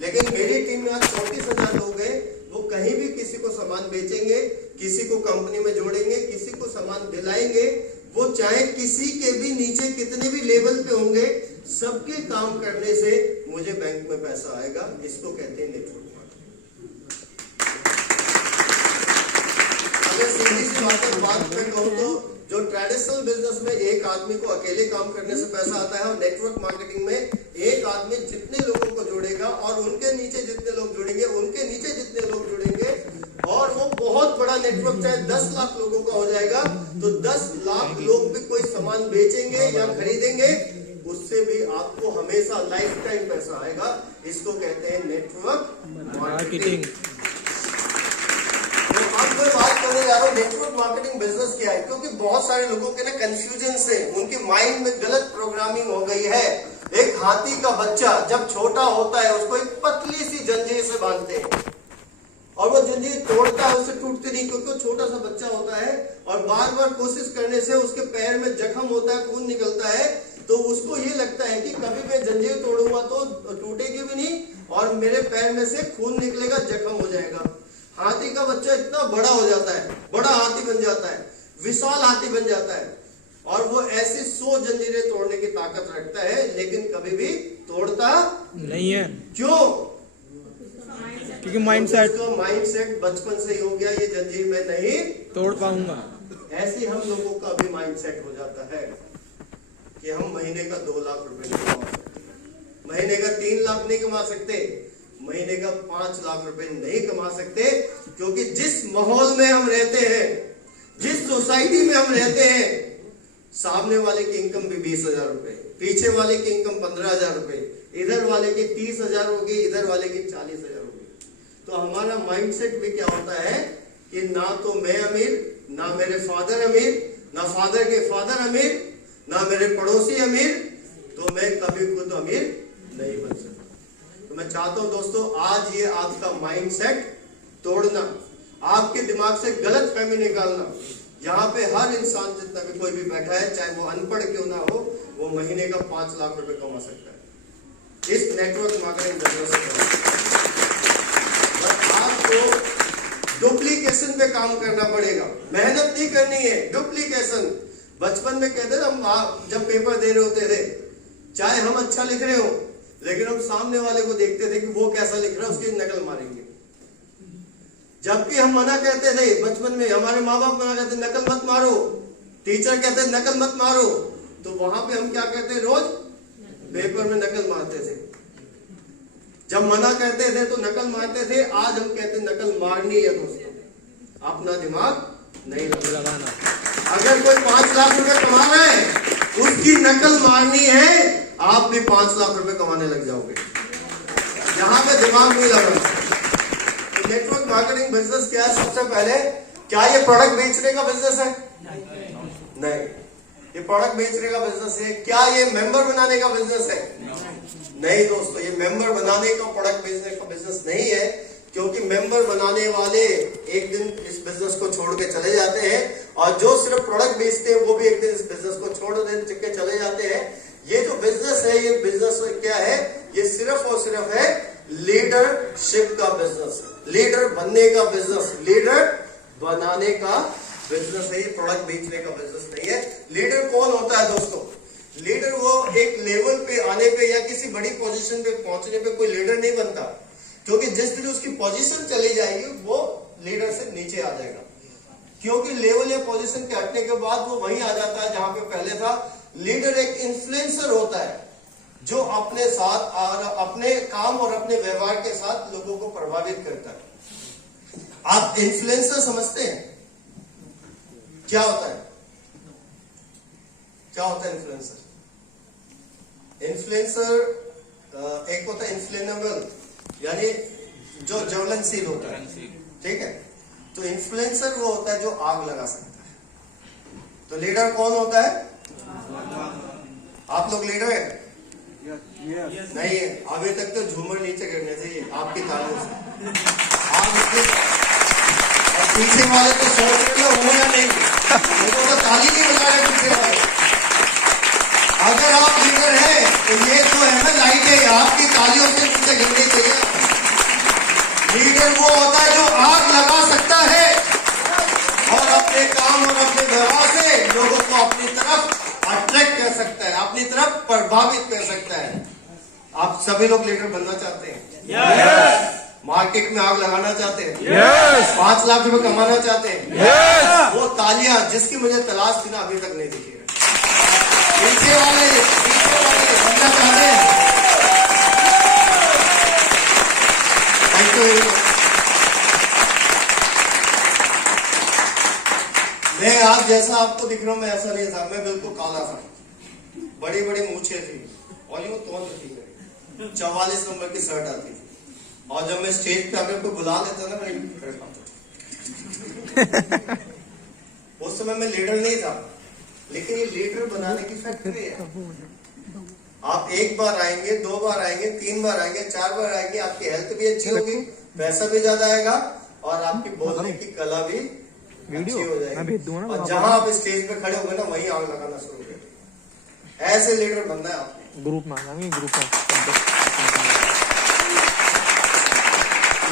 लेकिन मेरी टीम में आज 34,000 लोग हैं। वो कहीं भी किसी को सामान बेचेंगे, किसी को कंपनी में जोड़ेंगे, किसी को सामान दिलाएंगे। वो चाहे किसी के भी नीचे कितने भी लेवल पे होंगे, सबके काम करने से मुझे बैंक में पैसा आएगा। इसको कहते हैं नेटवर्क मार्केटिंग। अगर सीधी सी बात में कहूं तो जो ट्रेडिशनल बिजनेस में एक आदमी को अकेले काम करने से पैसा आता है, और नेटवर्क मार्केटिंग में एक आदमी जितने लोगों को जोड़ेगा और उनके नीचे जितने लोग जुड़ेंगे, उनके नीचे जितने लोग जुड़ेंगे, और वो बहुत बड़ा नेटवर्क चाहे 10 लाख लोगों का हो जाएगा, तो 10 लाख लोग भी कोई सामान बेचेंगे या खरीदेंगे, उससे भी आपको हमेशा लाइफ टाइम पैसा आएगा। इसको कहते हैं नेटवर्क मार्केटिंग। तो अब मैं बात करने जा रहा हूँ नेटवर्क मार्केटिंग बिजनेस क्या है, क्योंकि बहुत सारे लोगों के ना कंफ्यूजन से उनके माइंड में गलत प्रोग्रामिंग हो गई है। एक हाथी का बच्चा जब छोटा होता है, उसको एक पतली सी जंजीर से बांधते हैं, और वो जंजीर तोड़ता है, उससे टूटती नहीं, क्योंकि वो छोटा सा बच्चा होता है, और बार बार कोशिश करने से उसके पैर में जख्म होता है, खून निकलता है, तो उसको ये लगता है कि कभी मैं जंजीर तोड़ूंगा तो टूटेगी भी नहीं, और मेरे पैर में से खून निकलेगा, जख्म हो जाएगा। हाथी का बच्चा इतना बड़ा हो जाता है, बड़ा हाथी बन जाता है, विशाल हाथी बन जाता है, और वो ऐसी 100 जंजीरें तोड़ने की ताकत रखता है, लेकिन कभी भी तोड़ता नहीं है। क्यों? क्योंकि माइंडसेट बचपन से ही हो गया, ये जंजीर में नहीं तोड़ पाऊंगा। ऐसे हम लोगों का भी माइंडसेट हो जाता है कि हम महीने का 2 लाख रुपए नहीं कमा सकते, महीने का 3 लाख नहीं कमा सकते, महीने का 5 लाख रुपए नहीं कमा सकते, क्योंकि जिस माहौल में हम रहते हैं, जिस सोसाइटी में हम रहते हैं, सामने वाले की इनकम भी 20,000 रुपए, पीछे वाले की इनकम 15,000 रुपए, इधर वाले की 30,000 होगी, इधर वाले की 40,000 होगी। तो हमारा माइंडसेट भी क्या होता है कि ना तो मैं अमीर, ना मेरे फादर अमीर, ना फादर के फादर अमीर, ना मेरे पड़ोसी अमीर, तो मैं कभी खुद अमीर नहीं बन सकता। तो मैं चाहता हूं दोस्तों, आज ये आपका माइंडसेट तोड़ना, आपके दिमाग से गलत फहमी निकालना। यहाँ पे हर इंसान जितना भी कोई भी बैठा है, चाहे वो अनपढ़ क्यों ना हो, वो महीने का 5 लाख रुपए कमा सकता है इस नेटवर्क मार्केटिंग बिजनेस से। आपको डुप्लीकेशन पे काम करना पड़ेगा, मेहनत नहीं करनी है, डुप्लीकेशन। बचपन में कहते थे हम, जब पेपर दे रहे होते थे, चाहे हम अच्छा लिख रहे हो, लेकिन हम सामने वाले को देखते थे कि वो कैसा लिख रहा है, उसकी नकल मारेंगे। जबकि हम मना करते थे बचपन में, हमारे माँ बाप मना करते नकल मत मारो, टीचर कहते नकल मत मारो, तो वहां पे हम क्या करते, रोज पेपर में नकल मारते थे। जब मना करते थे तो नकल मारते थे, आज हम कहते नकल मारनी है दोस्तों, अपना दिमाग नहीं लगाना। अगर कोई 5 लाख रुपए कमा रहा है, उसकी नकल मारनी है, आप भी 5 लाख रुपए कमाने लग जाओगे, यहां पे दिमाग नहीं लगाना। तो नेटवर्क मार्केटिंग बिजनेस क्या है? सबसे पहले, क्या ये प्रोडक्ट बेचने का बिजनेस है? नहीं, ये प्रोडक्ट बेचने का बिजनेस है। क्या ये मेंबर बनाने का बिजनेस है? नहीं दोस्तों, ये मेंबर बनाने का, प्रोडक्ट बेचने का बिजनेस नहीं है, क्योंकि मेंबर बनाने वाले एक दिन इस बिजनेस को छोड़ के चले जाते हैं, और जो सिर्फ प्रोडक्ट बेचते हैं वो भी एक दिन इस बिजनेस को छोड़ के चले जाते हैं। ये जो बिजनेस है, ये बिजनेस क्या है? ये सिर्फ और सिर्फ है लीडरशिप का बिजनेस, लीडर बनने का बिजनेस, लीडर बनाने का बिजनेस है, ये प्रोडक्ट बेचने का बिजनेस नहीं है। लीडर कौन होता है दोस्तों? लीडर वो एक लेवल पे आने पे या किसी बड़ी पोजीशन पे पहुंचने पे कोई लीडर नहीं बनता, क्योंकि जिस दिन उसकी पोजीशन चली जाएगी, वो लीडर से नीचे आ जाएगा, क्योंकि लेवल या पोजीशन के हटने के बाद वो वहीं आ जाता है जहां पे पहले था। लीडर एक इन्फ्लुएंसर होता है, जो अपने साथ और अपने काम और अपने व्यवहार के साथ लोगों को प्रभावित करता है। आप इन्फ्लुएंसर समझते हैं क्या होता है? क्या होता है इन्फ्लुएंसर? इन्फ्लुएंसर एक होता है इन्फ्लेमेबल, यानी जो ज्वलनशील होता है, ठीक है? तो इन्फ्लुएंसर वो होता है जो आग लगा सकता है। तो लीडर कौन होता है? आप लोग लीडर है? नहीं है, अभी तक तो झूमर नीचे गिरने चाहिए आपकी तालियों से। और पीछे वाले तो सोच रहे हो या नहीं, उनको तो ताली नहीं बजा रहे पीछे वाले। अगर आप लीडर है तो ये तो है ना लाइट है, आपकी तालियों से नीचे गिरनी चाहिए। अपनी तरफ अट्रैक्ट कर सकता है, अपनी तरफ प्रभावित कर सकता है। आप सभी लोग लीडर बनना चाहते हैं? yes. मार्केट में आग लगाना चाहते हैं? yes. 5 लाख रुपए कमाना चाहते हैं? yes. वो तालियां जिसकी मुझे तलाश थी ना, अभी तक नहीं दिखी है। पीछे वाले बनना चाहते हैं? Thank you. मैं आज जैसा आपको दिख रहा हूं, मैं ऐसा नहीं था। मैं बिल्कुल काला था, बड़ी बड़ी मूछें थी और यूं तोंद थी। 44 नंबर की शर्ट आती थी और जब मैं स्टेज पे अगर कोई बुला लेता ना, मैं खड़े पाता। उस समय मैं लीडर नहीं था, लेकिन ये लीडर बनाने की फैक्ट्री है। आप 1 बार आएंगे, 2 बार आएंगे, 3 बार आएंगे, 4 बार आएंगे, आपकी हेल्थ भी अच्छी होगी, पैसा भी ज्यादा आएगा और आपकी बोलने की कला भी अच्छी हो जाएगी। और जहां आप स्टेज पे खड़े होंगे ना, वहीं आग लगाना शुरू करेंगे। ऐसे लीडर बनना है आपको। ग्रुप में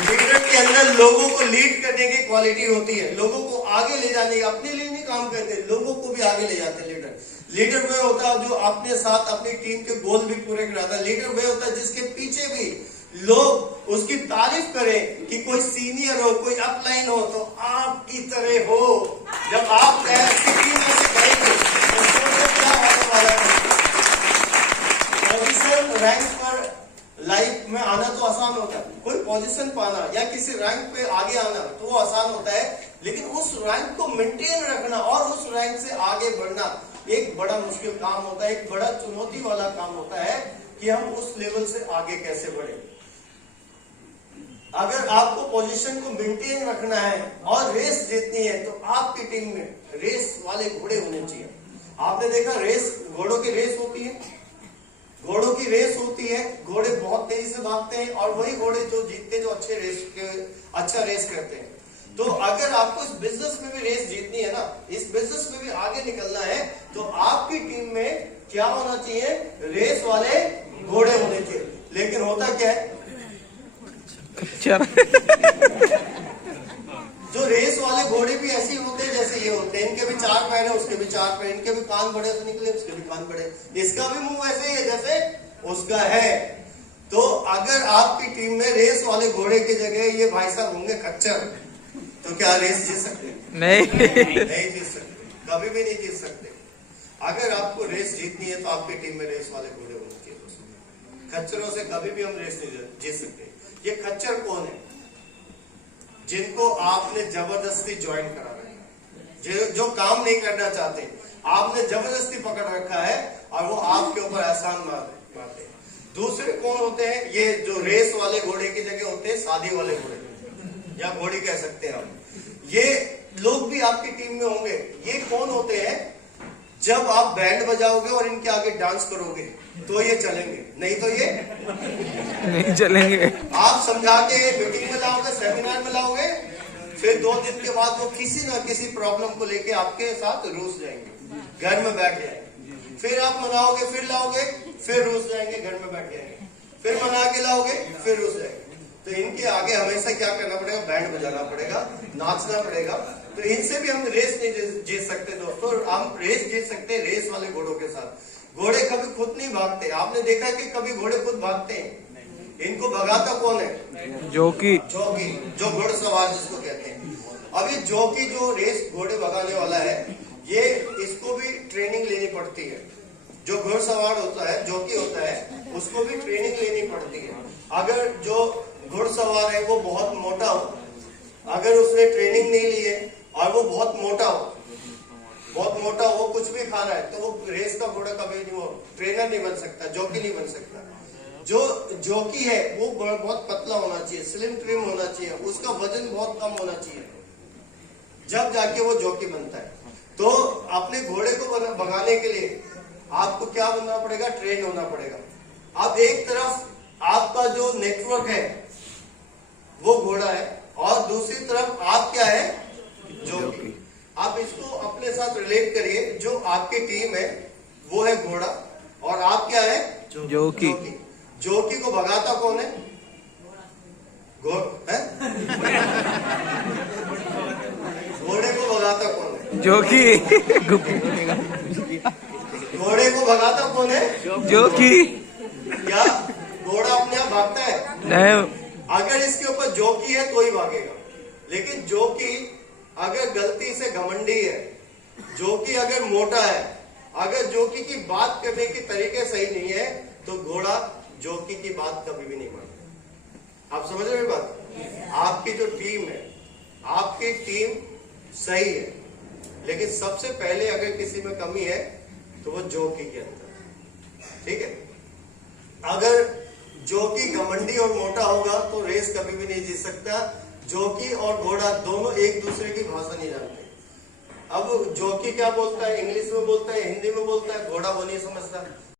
लीडर के अंदर लोगों को लीड करने की क्वालिटी होती है, लोगों को आगे ले जाने की। अपने लिए नहीं काम करते, लोगों को भी आगे ले जाते हैं लीडर। लीडर वह होता है जो अपने साथ अपनी टीम के गोल भी पूरे कराता है। लीडर वह होता है जिसके पीछे भी लोग उसकी तारीफ करें कि कोई सीनियर हो, कोई अपलाइन हो, तो आपकी तरह हो। जब आप ऐसी टीम में से करेंगे तो सोचो क्या होने वाला है। पोजीशन रैंक पर लाइफ में आना तो आसान होता है, कोई पोजीशन पाना या किसी रैंक पे आगे आना तो वो आसान होता है, लेकिन उस रैंक को मेंटेन रखना और उस रैंक से आगे बढ़ना एक बड़ा मुश्किल काम होता है, एक बड़ा चुनौती वाला काम होता है कि हम उस लेवल से आगे कैसे बढ़े। अगर आपको पोजीशन को मेंटेन रखना है और रेस जीतनी है तो आपकी टीम में रेस वाले घोड़े होने चाहिए। आपने देखा रेस, घोड़ों की रेस होती है, घोड़ों की रेस होती है, घोड़े बहुत तेजी से भागते हैं और वही घोड़े जो जीतते हैं, जो अच्छा रेस करते हैं। तो अगर आपको इस बिजनेस में भी रेस जीतनी है ना, इस बिजनेस में भी आगे निकलना है, तो आपकी टीम में क्या होना चाहिए? रेस वाले घोड़े होने चाहिए। लेकिन होता क्या है, जो रेस वाले घोड़े भी ऐसे होते हैं जैसे ये होते हैं। इनके भी 4 पैर है, उसके भी 4 पैर, इनके भी कान बड़े से निकले, उसके भी कान बड़े, इसका भी मुंह वैसे ही है जैसे उसका है। तो अगर आपकी टीम में रेस वाले घोड़े की जगह ये भाई साहब होंगे खच्चर, तो क्या रेस जीत सकते? नहीं जीत सकते, कभी भी नहीं जीत सकते। अगर आपको रेस जीतनी है तो आपकी टीम में रेस वाले घोड़े होने चाहिए। खच्चरों से कभी भी हम रेस नहीं जीत सकते। ये खच्चर कौन है? जिनको आपने जबरदस्ती ज्वाइन करा रखा है, जो काम नहीं करना चाहते, आपने जबरदस्ती पकड़ रखा है और वो आपके ऊपर एहसान मारते हैं। दूसरे कौन होते हैं? ये जो रेस वाले घोड़े की जगह होते हैं शादी वाले घोड़े या घोड़ी कह सकते हैं हम। ये लोग भी आपकी टीम में होंगे। ये कौन होते हैं? जब आप बैंड बजाओगे और इनके आगे डांस करोगे तो ये चलेंगे, नहीं तो ये नहीं चलेंगे। आप समझा के मीटिंग में लाओगे, सेमिनार में लाओगे, फिर 2 दिन के बाद वो किसी ना किसी प्रॉब्लम को लेके आपके साथ रूस जाएंगे, घर में बैठ जाएंगे। फिर आप मनाओगे, फिर लाओगे, फिर रूस जाएंगे, घर में बैठ जाएंगे। फिर मना के लाओगे, फिर रूस जाएंगे। तो इनके आगे हमेशा क्या करना पड़ेगा? बैंड बजाना पड़ेगा, नाचना पड़ेगा। तो इनसे भी हम रेस नहीं जीत सकते दोस्तों। हम रेस जीत सकते हैं रेस वाले घोड़ों के साथ। घोड़े कभी खुद नहीं भागते। आपने देखा है कि कभी घोड़े खुद भागते हैं? इनको भगाता कौन है? जॉकी, जो घुड़सवार जिसको कहते हैं। अब ये जॉकी जो रेस घोड़े भगाने वाला है, ये इसको भी ट्रेनिंग लेनी पड़ती है। जो घुड़सवार होता है, जॉकी होता है, उसको भी ट्रेनिंग लेनी पड़ती है। अगर जो घुड़सवार है वो बहुत मोटा हो, अगर उसने ट्रेनिंग नहीं ली है और वो बहुत मोटा हो, कुछ भी खा रहा है, तो वो रेस का घोड़ा कभी नहीं, वो ट्रेनर नहीं बन सकता, जॉकी नहीं बन सकता। जो जॉकी है वो बहुत पतला होना चाहिए, स्लिम ट्रिम होना चाहिए, उसका वजन बहुत कम होना चाहिए, जब जाके वो जॉकी बनता है। तो अपने घोड़े को भगाने के लिए आपको क्या बनना पड़ेगा? ट्रेन होना पड़ेगा। अब एक तरफ आपका जो नेटवर्क है वो घोड़ा है और दूसरी तरफ आप क्या है? जॉकी। आप इसको अपने साथ रिलेट करिए। जो आपकी टीम है वो है घोड़ा और आप क्या है? जॉकी। जॉकी को भगाता कौन है? घोड़े को भगाता कौन है? जॉकी। भगाता कौन है? जोकी। या घोड़ा अपने आप भागता है? नहीं। अगर इसके ऊपर जोकी है तो ही भागेगा, लेकिन जोकी अगर गलती से घमंडी है, जोकी अगर मोटा है, अगर जोकी की बात करने की तरीके सही नहीं है, तो घोड़ा जोकी की बात कभी भी नहीं मानता। आप समझ रहे हो बात? आपकी जो टीम है, आपकी टीम सही है, लेकिन सबसे पहले अगर किसी में कमी है तो वो जोकी के अंदर। ठीक है? अगर जोकी घमंडी और मोटा होगा तो रेस कभी भी नहीं जीत सकता। जोकी और घोड़ा दोनों एक दूसरे की भाषा नहीं जानते। अब जोकी क्या बोलता है, इंग्लिश में बोलता है, हिंदी में बोलता है, घोड़ा वो नहीं समझता।